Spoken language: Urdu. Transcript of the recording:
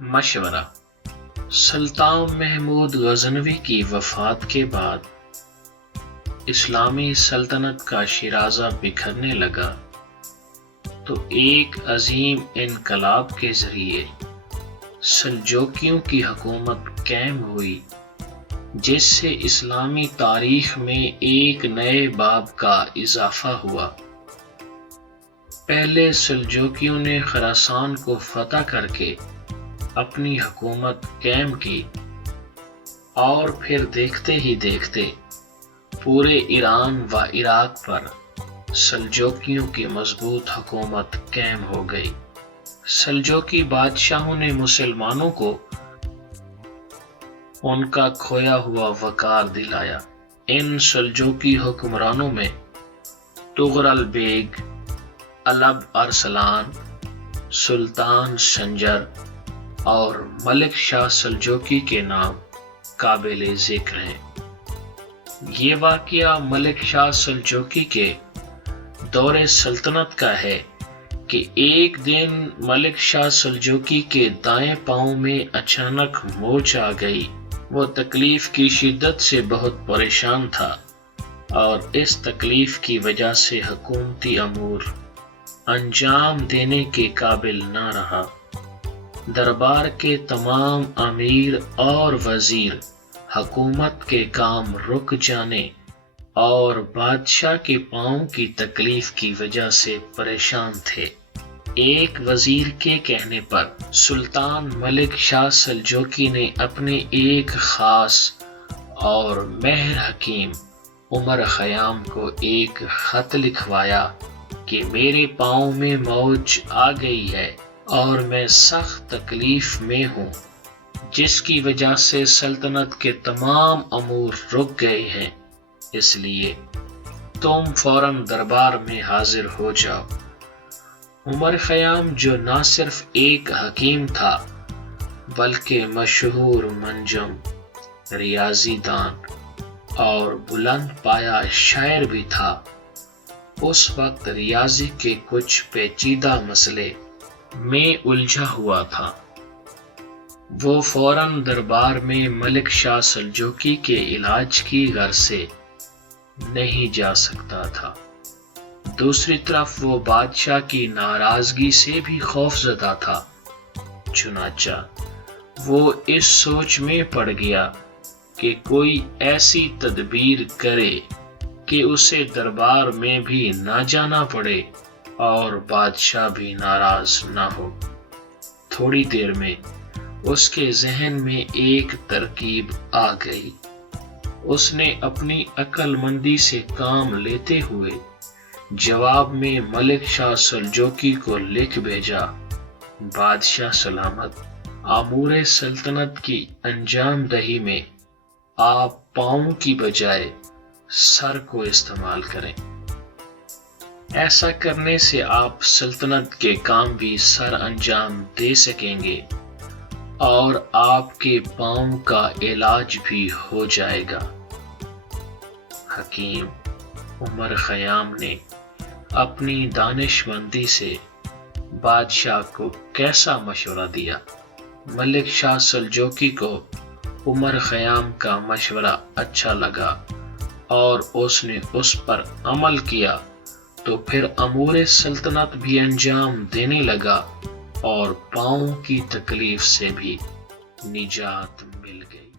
مشورہ: سلطان محمود غزنوی کی وفات کے بعد اسلامی سلطنت کا شیرازہ بکھرنے لگا تو ایک عظیم انقلاب کے ذریعے سلجوکیوں کی حکومت قائم ہوئی، جس سے اسلامی تاریخ میں ایک نئے باب کا اضافہ ہوا۔ پہلے سلجوکیوں نے خراسان کو فتح کر کے اپنی حکومت قائم کی، اور پھر دیکھتے ہی دیکھتے پورے ایران و عراق پر سلجوکیوں کی مضبوط حکومت قائم ہو گئی۔ سلجوکی بادشاہوں نے مسلمانوں کو ان کا کھویا ہوا وقار دلایا۔ ان سلجوکی حکمرانوں میں طغرل بیگ، الب ارسلان، سلطان سنجر اور ملک شاہ سلجوکی کے نام قابل ذکر ہیں۔ یہ واقعہ ملک شاہ سلجوکی کے دور سلطنت کا ہے کہ ایک دن ملک شاہ سلجوکی کے دائیں پاؤں میں اچانک موچ آ گئی۔ وہ تکلیف کی شدت سے بہت پریشان تھا اور اس تکلیف کی وجہ سے حکومتی امور انجام دینے کے قابل نہ رہا۔ دربار کے تمام امیر اور وزیر حکومت کے کام رک جانے اور بادشاہ کے پاؤں کی تکلیف کی وجہ سے پریشان تھے۔ ایک وزیر کے کہنے پر سلطان ملک شاہ سلجوکی نے اپنے ایک خاص اور ماہر حکیم عمر خیام کو ایک خط لکھوایا کہ میرے پاؤں میں موچ آ گئی ہے اور میں سخت تکلیف میں ہوں، جس کی وجہ سے سلطنت کے تمام امور رک گئے ہیں، اس لیے تم فوراً دربار میں حاضر ہو جاؤ۔ عمر خیام، جو نہ صرف ایک حکیم تھا بلکہ مشہور منجم، ریاضی دان اور بلند پایہ شاعر بھی تھا، اس وقت ریاضی کے کچھ پیچیدہ مسئلے میں الجھا ہوا تھا۔ وہ فوراً دربار میں ملک شاہ سلجوکی کے علاج کی غرض سے نہیں جا سکتا تھا۔ دوسری طرف وہ بادشاہ کی ناراضگی سے بھی خوف زدہ تھا، چنانچہ وہ اس سوچ میں پڑ گیا کہ کوئی ایسی تدبیر کرے کہ اسے دربار میں بھی نہ جانا پڑے اور بادشاہ بھی ناراض نہ ہو۔ تھوڑی دیر میں اس کے ذہن میں ایک ترکیب آ گئی۔ اس نے اپنی عقل مندی سے کام لیتے ہوئے جواب میں ملک شاہ سلجوکی کو لکھ بھیجا: بادشاہ سلامت، امور سلطنت کی انجام دہی میں آپ پاؤں کی بجائے سر کو استعمال کریں۔ ایسا کرنے سے آپ سلطنت کے کام بھی سر انجام دے سکیں گے اور آپ کے پاؤں کا علاج بھی ہو جائے گا۔ حکیم عمر خیام نے اپنی دانش مندی سے بادشاہ کو کیسا مشورہ دیا؟ ملک شاہ سلجوکی کو عمر خیام کا مشورہ اچھا لگا اور اس نے اس پر عمل کیا تو پھر امور سلطنت بھی انجام دینے لگا اور پاؤں کی تکلیف سے بھی نجات مل گئی۔